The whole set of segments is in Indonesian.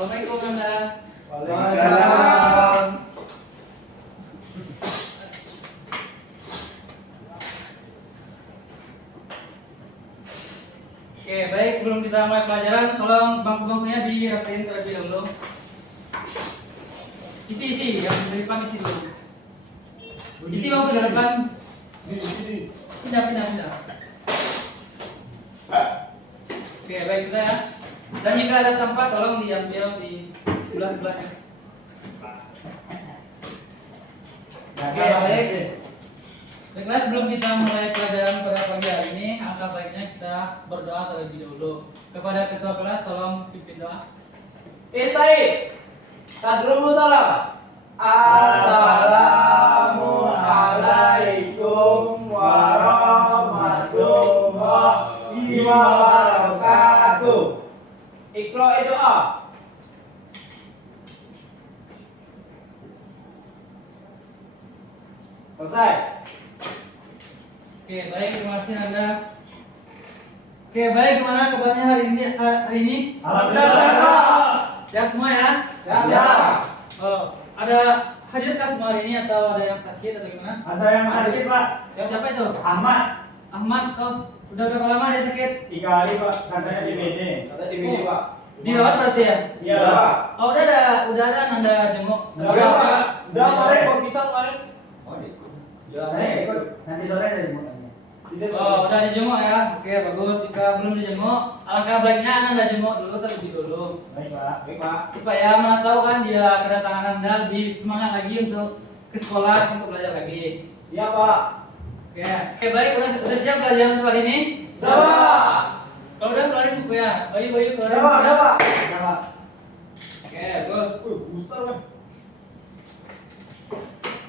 Assalamualaikum Anda. Waalaikumsalam. Oke, baik, sebelum kita mulai pelajaran, tolong bangku-bangkunya dirapiin terlebih dahulu. Isi, yang di depan isi dulu. Isi bangku di depan. Pindah. Oke, baik kita ya. Dan jika ada sampah, tolong diambil di sebelah-sebelahnya. Oke, baik. Baiklah, sebelum kita mulai pelajaran pada pagi hari ini, alangkah baiknya kita berdoa terlebih dahulu. Kepada ketua kelas, tolong pimpin doa. Istai. Tadrumu salam. Assalamualaikum warahmatullahi wabarakatuh. Iqra doa. Selesai. Oke, baik, terima kasih Anda. Oke, baik, gimana kabarnya hari ini? Alhamdulillah sehat. Sehat semua ya? Sehat. Oh, ada hadirkah semua hari ini atau ada yang sakit atau gimana? Ada yang sakit, Pak? Siapa itu? Ahmad. Ahmad, kau udah berapa lama dia sakit? 3 hari, Pak. Katanya di BD. Katanya di BD, Pak. Dirawat berarti ya? Iya, Pak. Oh, udah ada Anda jenguk. Udah, Pak. Udah kemarin Pak pisang kemarin. Oh, ikut. Ya, saya ikut. Nanti sore saya jemput aja. Oh, udah dijenguk ya? Oke, bagus. Jika belum dijenguk, alangkah baiknya Anda jenguk dulu terlebih dahulu. Baik, Pak. Baik, Pak. Supaya Anda tahu kan dia kedatangan Anda lebih semangat lagi untuk ke sekolah untuk belajar lagi. Siap, Pak. Oke, baik. Udah siap pelajaran untuk hari ini? Siap. Kalau udah keluarin buku ya. Bayu keluarin Siap, Pak. buku ya. Siap, Pak. Siap, Pak. Oke, bagus. Besar, Pak.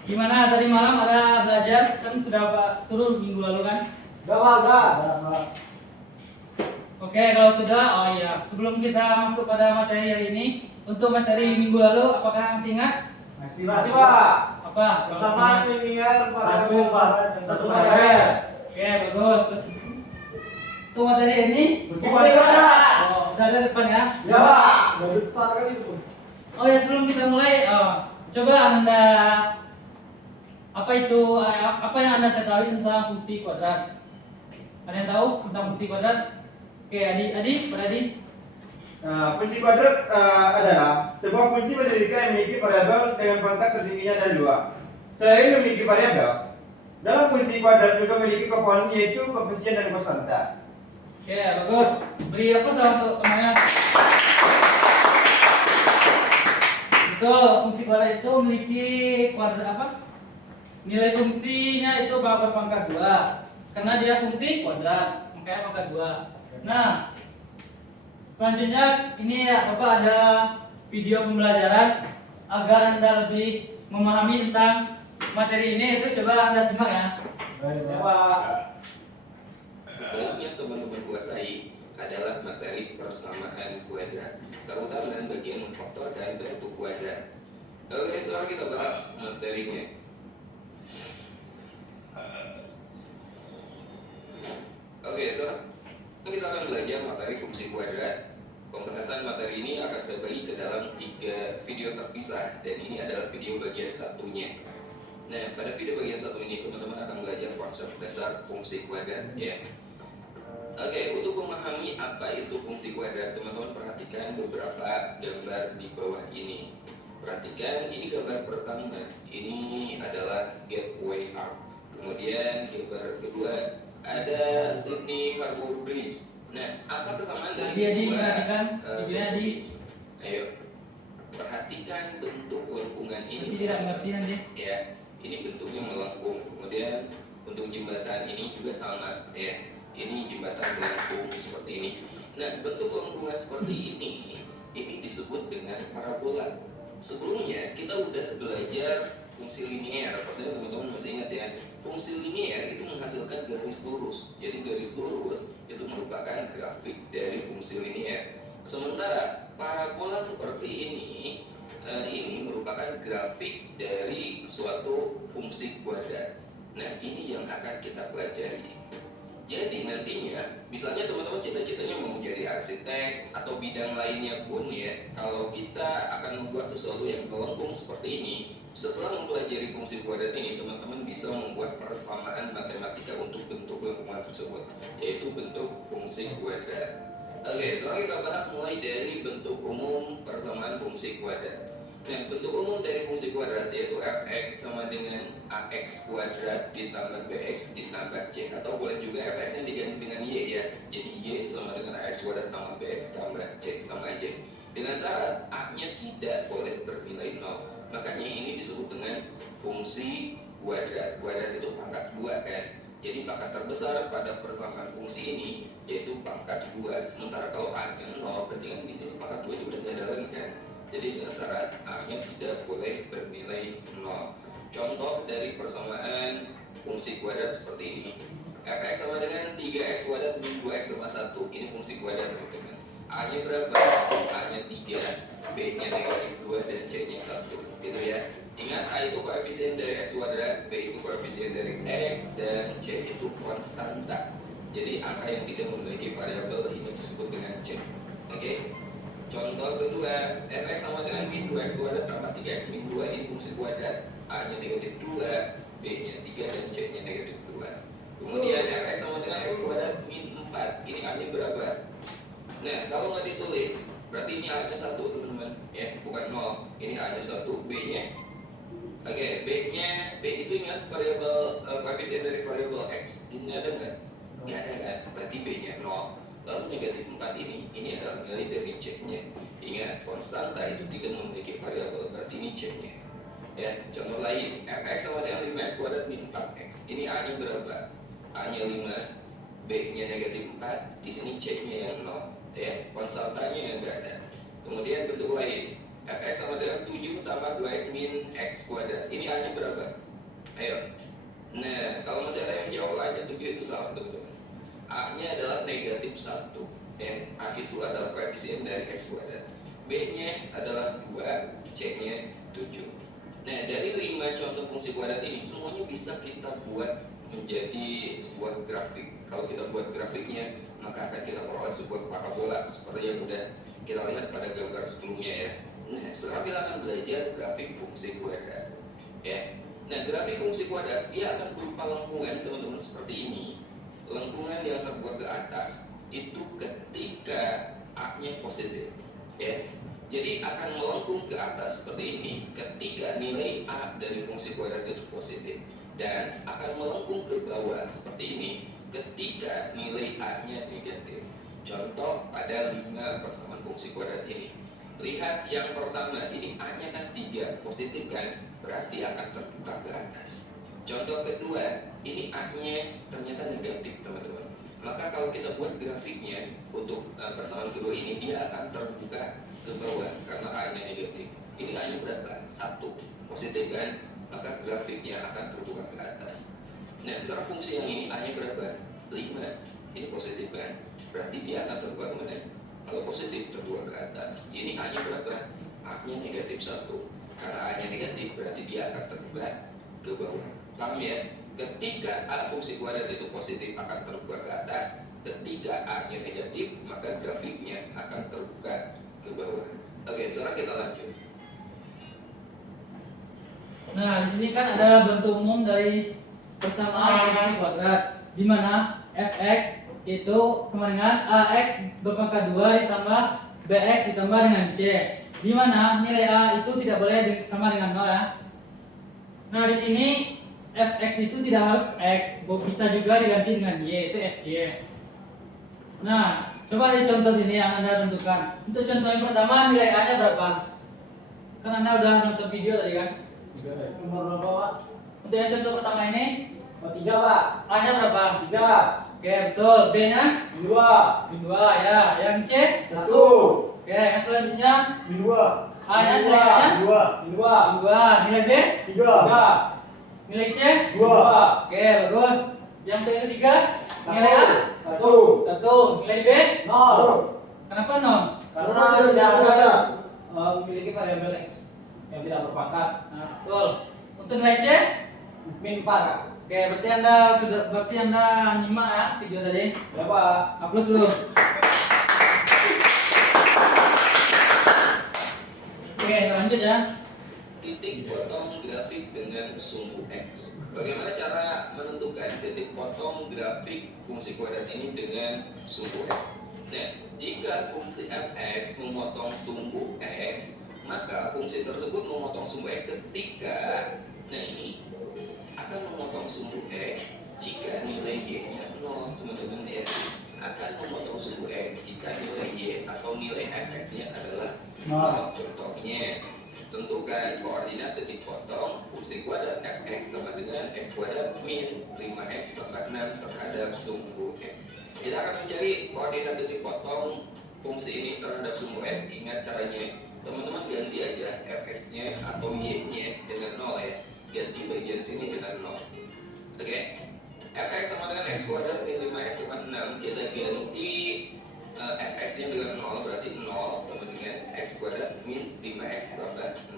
Gimana tadi malam ada belajar? Kan sudah Pak suruh minggu lalu kan? Udah, Pak. Udah. Oke, kalau sudah, oh iya. Sebelum kita masuk pada materi hari ini, untuk materi minggu lalu, apakah masih ingat? Masih, Pak. Apa? Bersama linear Satu, Pak. Satu paragraf. Oke, bagus. Untuk materi ini, Fungsi kuadrat. oh, udah ada depan ya. Ya, Pak. Udah besar kan itu. Oh ya, sebelum kita mulai, coba Anda apa yang Anda ketahui tentang fungsi kuadrat? Ada yang tahu tentang fungsi kuadrat? Oke, Adi. Nah, fungsi kuadrat adalah sebuah fungsi matematika yang memiliki variabel dengan pangkat tertingginya ada 2. Selain memiliki variabel, dalam fungsi kuadrat juga memiliki komponen yaitu koefisien dan konstanta. Oke, bagus. Beri apa sama untuk temannya? Betul, fungsi kuadrat itu memiliki kuadrat apa? Nilai fungsinya itu berpangkat 2. Karena dia fungsi kuadrat, makanya pangkat 2. Nah, selanjutnya ini ya Bapak ada video pembelajaran agar Anda lebih memahami tentang materi ini, itu coba Anda simak ya. Ya, Pak. Sebaiknya teman-teman kuasai adalah materi persamaan kuadrat, terutama bagian memfaktorkan bentuk kuadrat. Oke, sekarang kita bahas materinya. Oke, sekarang kita akan belajar materi fungsi kuadrat. Pembahasan materi ini akan saya bagi ke dalam 3 video terpisah, dan ini adalah video bagian satunya. Nah, pada video bagian satu ini teman-teman akan belajar konsep dasar fungsi kuadrat ya. Oke, untuk memahami apa itu fungsi kuadrat, teman-teman perhatikan beberapa gambar di bawah ini. Perhatikan, ini gambar pertama, ini adalah Gateway Arch. Kemudian gambar kedua ada Sydney Harbour Bridge. Nah, apa kesamaan dari Perhatikan videonya di. Ayo, perhatikan bentuk lengkungan ini. Tidak mengerti nanti. Ya, ini bentuknya melengkung. Kemudian untuk jembatan ini juga sama ya. Ini jembatan melengkung seperti ini. Nah, bentuk lengkungan seperti ini disebut dengan parabola. Sebelumnya kita udah belajar fungsi linear. Pastinya teman-teman masih ingat ya. Fungsi linear itu menghasilkan garis lurus. Jadi garis lurus itu merupakan grafik dari fungsi linear. Sementara parabola seperti ini merupakan grafik dari suatu fungsi kuadrat. Nah, ini yang akan kita pelajari. Jadi nantinya Misalnya teman-teman cita-citanya mau jadi arsitek atau bidang lainnya pun ya, kalau kita akan membuat sesuatu yang melengkung seperti ini, setelah mempelajari fungsi kuadrat ini, teman-teman bisa membuat persamaan matematika untuk bentuk lengkungan tersebut, yaitu bentuk fungsi kuadrat. Oke, sekarang kita bahas mulai dari bentuk umum persamaan fungsi kuadrat. Nah, bentuk umum dari fungsi kuadrat yaitu fx sama dengan ax kuadrat ditambah bx ditambah c, atau boleh juga fx-nya diganti dengan y ya. Jadi y sama dengan ax kuadrat tambah bx tambah c sama aja. Dengan syarat a-nya tidak boleh bernilai 0. Makanya ini disebut dengan fungsi kuadrat. Kuadrat itu pangkat 2 kan. Jadi pangkat terbesar pada persamaan fungsi ini yaitu pangkat 2. Sementara kalau a-nya 0 berarti kan di sini pangkat 2 juga tidak ada lagi kan. Jadi dengan syarat a-nya tidak boleh bernilai 0. Contoh dari persamaan fungsi kuadrat seperti ini. Fx sama dengan 3x kuadrat min 2x tambah 1. Ini fungsi kuadrat teman-teman. A-nya berapa? A-nya 3, B-nya negatif 2, dan C-nya 1. Gitu ya. Ingat, A itu koefisien dari x kuadrat, B itu koefisien dari x, dan C itu konstanta. Jadi angka yang tidak memiliki variabel ini disebut dengan C. Oke? Contoh kedua, fx sama dengan min 2x kuadrat tambah 3x min 2. Ini fungsi kuadrat. A-nya negatif 2, B-nya 3, dan C-nya negatif 2. Kemudian fx sama dengan x kuadrat min 4. Ini A-nya berapa? Nah, kalau nggak ditulis, berarti ini A-nya 1 teman-teman. Ya, bukan 0. Ini A-nya 1, B-nya. Oke, B itu ingat variabel koefisien dari variabel x. Di sini ada nggak? Nggak ada kan? Berarti B-nya 0. Lalu negatif 4 ini adalah nilai dari C-nya. Ingat, konstanta itu tidak memiliki variabel, berarti ini C-nya. Ya, contoh lain, fx sama dengan 5x kuadrat min 4x. Ini A-nya berapa? A-nya 5, B-nya negatif 4, di sini C-nya yang 0. Ya, konstantanya yang enggak ada. Kemudian bentuk lain, fx sama dengan 7 tambah 2x min x kuadrat. Ini A-nya berapa? Ayo. Nah, kalau masih ada yang jawab A-nya 7 itu salah teman-teman. A-nya adalah negatif 1. A itu adalah koefisien dari x kuadrat. B-nya adalah 2, C-nya 7. Nah, dari 5 contoh fungsi kuadrat ini semuanya bisa kita buat menjadi sebuah grafik. Kalau kita buat grafiknya, maka akan kita peroleh sebuah parabola seperti yang sudah kita lihat pada gambar sebelumnya ya. Nah, sekarang kita akan belajar grafik fungsi kuadrat. Ya. Nah, grafik fungsi kuadrat dia akan berupa lengkungan teman-teman seperti ini. Lengkungan yang terbuat ke atas itu ketika A-nya positif ya. Jadi akan melengkung ke atas seperti ini ketika nilai A dari fungsi kuadrat itu positif, dan akan melengkung ke bawah seperti ini ketika nilai A-nya negatif. Contoh pada 5 persamaan fungsi kuadrat ini. Lihat yang pertama, ini A-nya kan 3, positif kan, berarti akan terbuka ke atas. Contoh kedua, ini A-nya ternyata negatif teman-teman. Maka kalau kita buat grafiknya untuk persamaan kedua ini, dia akan terbuka ke bawah karena A-nya negatif. Ini A-nya berapa? 1, positif kan? Maka grafiknya akan terbuka ke atas. Nah, sekarang fungsi yang ini A-nya berapa? 5, ini positif kan? Berarti dia akan terbuka ke mana? Kalau positif terbuka ke atas. Ini A-nya berapa? A-nya negatif 1. Karena A-nya negatif berarti dia akan terbuka ke bawah. Paham ya? Ketika A fungsi kuadrat itu positif akan terbuka ke atas. Ketika A-nya negatif, maka grafiknya akan terbuka ke bawah. Oke, sekarang kita lanjut. Nah, di sini kan ada bentuk umum dari persamaan fungsi kuadrat, di mana fx itu sama dengan ax berpangkat 2 ditambah bx ditambah dengan c, di mana nilai a itu tidak boleh sama dengan 0 ya. Nah, di sini fx itu tidak harus x, bisa juga diganti dengan y, itu fy. Nah, coba di contoh sini yang Anda tentukan. Untuk contoh yang pertama, nilai a nya berapa? Kan Anda udah nonton video tadi kan? Nomor berapa, Pak? Untuk yang contoh pertama ini, 3, Pak. a nya berapa? 3. Oke, betul. B nya 2. 2 ya. Yang C 1. Oke, yang selanjutnya 2. A nya nilai A nya 2. 2. Nilai B 3. nilai C 2. Oke, bagus. Yang ketiga nilai A 1. 1. Nilai B 0. kenapa 0? Karena tidak ada memiliki variabel x yang tidak berpangkat. Nah, betul. Untuk nilai C min 4. Oke, berarti Anda nyimak ya video tadi. Ya Pak. Aplaus dulu. Oke, lanjut ya. Titik potong grafik dengan sumbu X. Bagaimana cara menentukan titik potong grafik fungsi kuadrat ini dengan sumbu X? Nah, jika fungsi fx memotong sumbu X, maka fungsi tersebut memotong sumbu X ketika, nah ini akan memotong sumbu X jika nilai Y-nya 0, teman-teman ya. Akan memotong sumbu X jika nilai Y atau nilai fx-nya adalah 0. Contohnya, tentukan koordinat titik potong fungsi kuadrat fx sama dengan x kuadrat min 5x tambah 6 terhadap sumbu X. Kita akan mencari koordinat titik potong fungsi ini terhadap sumbu X. Ingat caranya, teman-teman ganti aja fx-nya atau y-nya dengan 0 ya. Ganti bagian sini dengan 0. Oke, fx sama dengan x kuadrat min 5x tambah 6. Kita ganti fx-nya dengan 0, berarti 0 sama dengan x kuadrat min 5x tambah 6.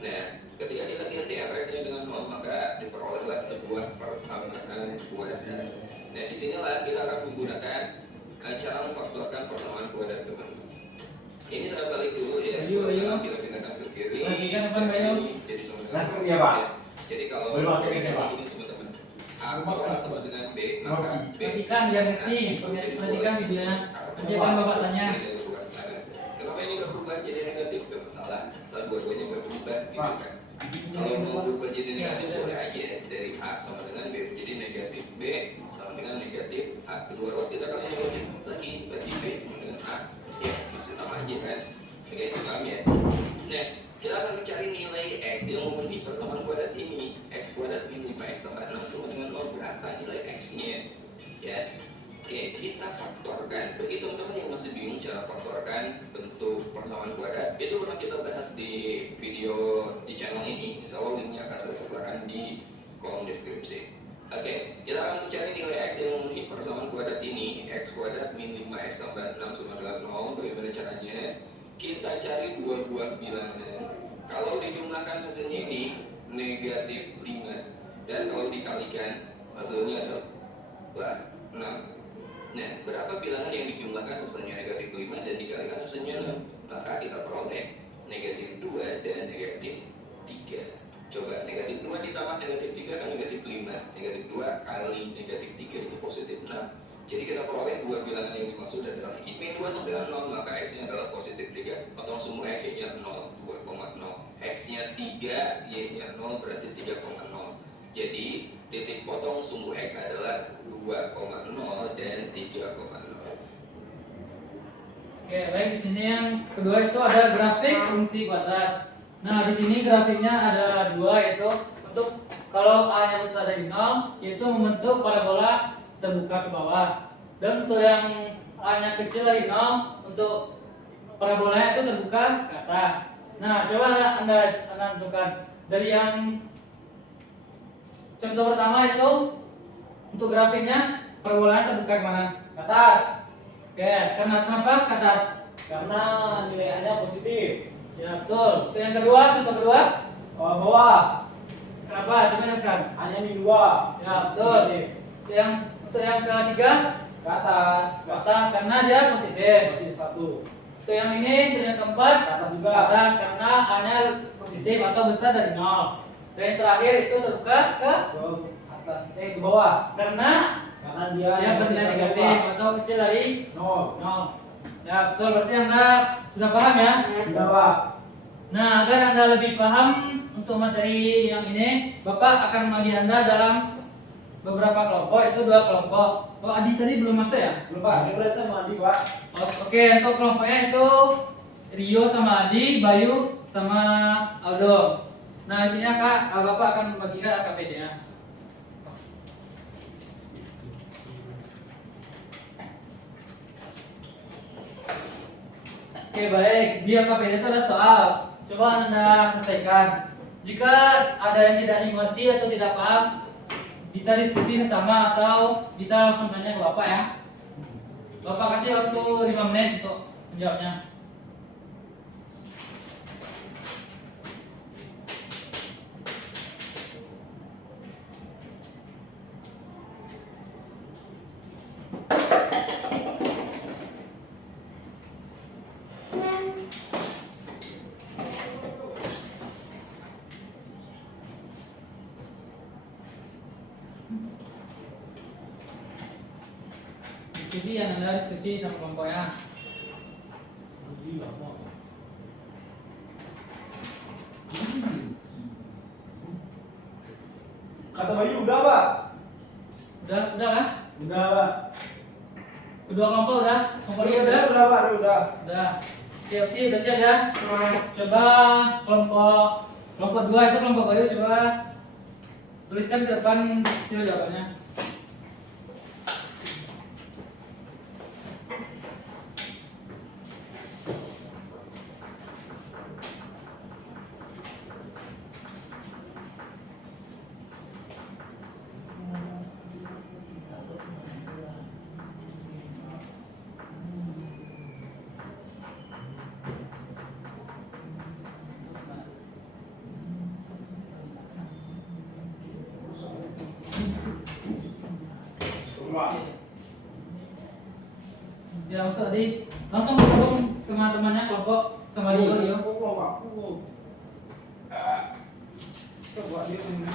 Nah, ketika kita ganti fx-nya dengan 0, maka diperolehlah sebuah persamaan kuadrat. Nah, disinilah kita akan menggunakan cara memfaktorkan persamaan kuadrat, teman-teman. Ini saya balik dulu ya. Sekarang kita pindahkan ke kiri. Jadi sama dengan ya Pak. jadi kalau ini teman-teman, A sama dengan B, maka B Perhatikan biar ngerti. Perhatikan videonya. Kerjakan Bapak tanya. Kenapa ini gak berubah jadi negatif? Gak masalah. Asal dua-duanya gak berubah gitu kan. Kalau mau berubah jadi negatif boleh aja. Dari A sama dengan B jadi negatif B sama dengan negatif A. Kedua ruas kita kali negatif lagi, berarti B sama dengan A. Ya, masih sama aja kan. Oke, paham ya? Nah, kita akan mencari nilai X yang memenuhi persamaan kuadrat ini. X kuadrat min 5x tambah 6 sama dengan 0. Berapa nilai X-nya? Ya. Oke, kita faktorkan. Bagi teman-teman yang masih bingung cara faktorkan bentuk persamaan kuadrat, itu pernah kita bahas di video di channel ini. Insya Allah linknya akan saya sertakan di kolom deskripsi. Oke, kita akan mencari nilai X yang memenuhi persamaan kuadrat ini. X kuadrat min 5x tambah 6 sama dengan 0. Bagaimana caranya? Kita cari dua buah bilangan. Kalau dijumlahkan hasilnya ini negatif 5, dan kalau dikalikan hasilnya adalah 6. Nah, berapa bilangan yang dijumlahkan hasilnya negatif 5 dan dikalikan hasilnya 6? Maka kita peroleh negatif 2 dan negatif 3. Coba, negatif 2 ditambah negatif 3 kan negatif 5. Negatif 2 kali negatif 3 itu positif 6. Jadi kita peroleh dua bilangan yang dimaksud adalah min 2 sampai dengan 0, maka X-nya adalah positif 3. Potong sumbu X-nya 0, 2,0. X-nya 3, Y-nya 0, berarti 3,0. Jadi titik potong sumbu X adalah 2,0 dan 3,0. Oke, baik, di sini yang kedua itu ada grafik fungsi kuadrat. Nah, di sini grafiknya ada dua, yaitu untuk kalau A-nya besar dari 0, yaitu membentuk parabola terbuka ke bawah. Dan untuk yang A-nya kecil dari 0, untuk parabolanya itu terbuka ke atas. Nah, coba Anda tentukan dari yang contoh pertama itu untuk grafiknya parabolanya terbuka kemana? Ke atas. Oke, kenapa ke atas? Karena nilai A-nya positif. Ya betul. Untuk yang kedua, contoh kedua, Bawah. kenapa? Coba jelaskan. A-nya min 2. Ya betul. Untuk yang ketiga, Ke atas. ke atas karena dia positif. Positif 1. Untuk yang ini, untuk yang keempat, Ke atas ke juga. atas karena A-nya positif atau besar dari 0. Dan yang terakhir itu terbuka ke Atas. Ke bawah. karena Dia yang bernilai negatif atau kecil dari 0. 0. Ya betul, berarti Anda sudah paham ya? Sudah Pak. Nah, agar Anda lebih paham untuk materi yang ini, Bapak akan membagi Anda dalam beberapa kelompok, itu 2 kelompok. Oh, Adi tadi belum masuk ya? Belum Pak. Ini berarti sama Adi Pak. Oke, untuk kelompoknya itu Rio sama Adi, Bayu sama Aldo. Nah, di sini Bapak akan membagikan AKPD-nya. Oke, baik. Di AKPD itu ada soal. Coba Anda selesaikan. Jika ada yang tidak dimengerti atau tidak paham, bisa diskusi sama atau bisa langsung tanya ke Bapak ya. Bapak kasih waktu 5 menit untuk menjawabnya. diskusi ya, Anda diskusi sama kelompoknya. Kata Bayu udah, Pak. Udah kan? Udah, Pak. Kedua kelompok udah? Kelompok dia udah? Udah, Pak. Udah. Udah. Oke, udah siap ya? Coba kelompok 2 itu kelompok Bayu, coba tuliskan ke depan hasil jawabannya. Ya langsung tadi langsung bergabung sama temannya kelompok sama Rio. Coba dia ini.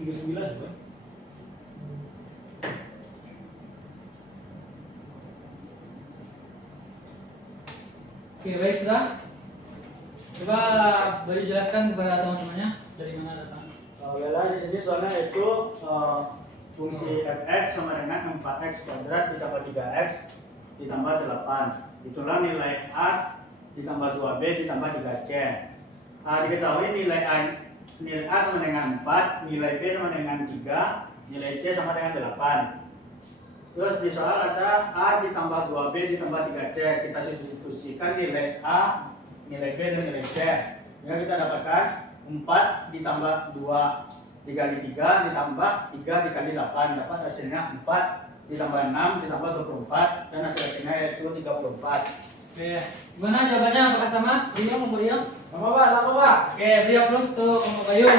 Tiga 9 juga. Oke, baik sudah. Coba beri jelaskan kepada teman-temannya dari mana datang. Ya di sini soalnya itu fungsi fx sama dengan 4x kuadrat ditambah 3x ditambah 8. Itulah nilai a ditambah 2b ditambah 3c. Diketahui nilai a sama dengan 4, nilai b sama dengan 3, nilai c sama dengan 8. Terus di soal ada a ditambah 2b ditambah 3c. Kita substitusikan nilai a, nilai b dan nilai c. Sehingga kita dapatkan 4 ditambah 2 dikali 3 ditambah 3 dikali 8, dapat hasilnya 4 ditambah 6 ditambah 24 dan hasil akhirnya yaitu 34. Oke, gimana jawabannya? Apakah sama? Rio mau Rio? Sama, Pak. Sama, Pak. Oke, Rio plus untuk kelompok Bayu.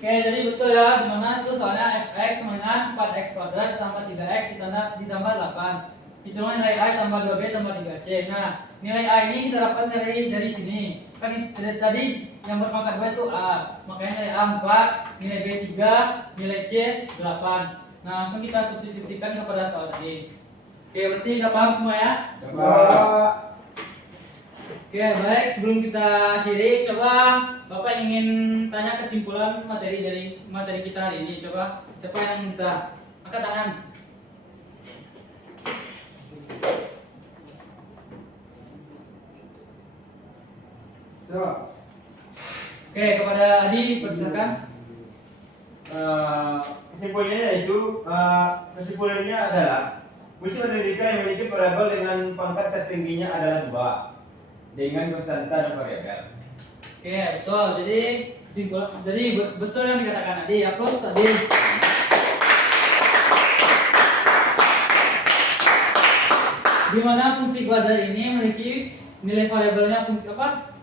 Oke, jadi betul ya, dimana itu soalnya fx sama dengan 4x kuadrat tambah 3x ditambah 8. Hitungan nilai a tambah 2b tambah 3c. Nah, nilai a ini kita dapat dari sini. Kan dari tadi yang berpangkat 2 itu a. Makanya nilai a 4, nilai b 3, nilai c 8. Nah, langsung kita substitusikan kepada soal tadi. Oke, berarti udah paham semua ya? Pak. Oke, baik. Sebelum kita akhiri, coba Bapak ingin tanya kesimpulan materi dari materi kita hari ini. Coba, siapa yang bisa? Angkat tangan. Coba. Oke, kepada Adi, persilakan. Kesimpulannya adalah fungsi matematika yang memiliki variabel dengan pangkat tertingginya adalah 2 dengan konstanta dan variabel. Oke, betul. Jadi kesimpulan, jadi betul yang dikatakan Adi. Aplaus tadi. Di mana fungsi kuadrat ini memiliki nilai variabelnya fungsi apa?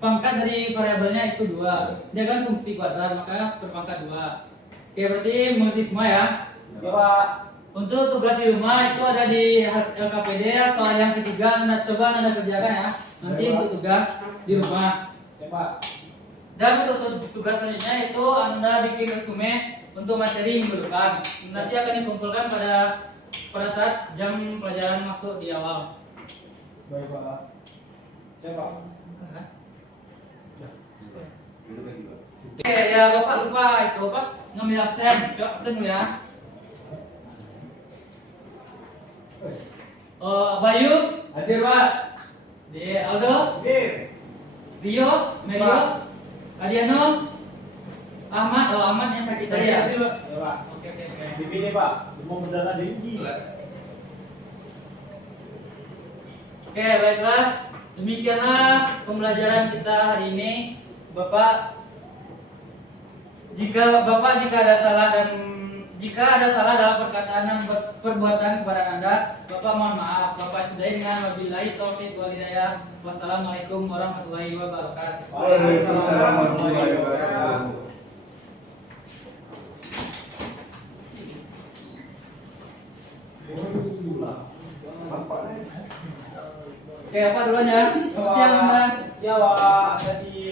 Pangkat dari variabelnya itu 2. Dia kan fungsi kuadrat, maka berpangkat 2. Oke, berarti mengerti semua ya? Ya, Pak. Untuk tugas di rumah itu ada di LKPD soal yang ketiga. Anda coba Anda kerjakan ya. Nanti untuk tugas di rumah. Pak. Dan untuk tugas selanjutnya itu Anda bikin resume untuk materi minggu depan. Nanti akan dikumpulkan pada saat jam pelajaran masuk di awal. Baik Pak. Saya Pak. Oke, ya Bapak lupa itu Bapak ngambil absen. Coba absen dulu ya. Bayu, Hadir Pak. di Aldo, Hadir. Rio, Mario, Adiano, Ahmad, Ahmad yang sakit tadi ya. Ya Pak. Oke. Bibi nih Pak. Mau berdarah tinggi. Oke, baiklah. Demikianlah pembelajaran kita hari ini. Jika ada salah dalam perkataan dan perbuatan kepada Anda, Bapak mohon maaf. Bapak sudahi dengan wabillahi taufiq wal hidayah. Wassalamualaikum warahmatullahi wabarakatuh. Waalaikumsalam warahmatullahi wabarakatuh. Oke, apa duluan ya? Selamat siang, Anda. Ya Pak. Jadi.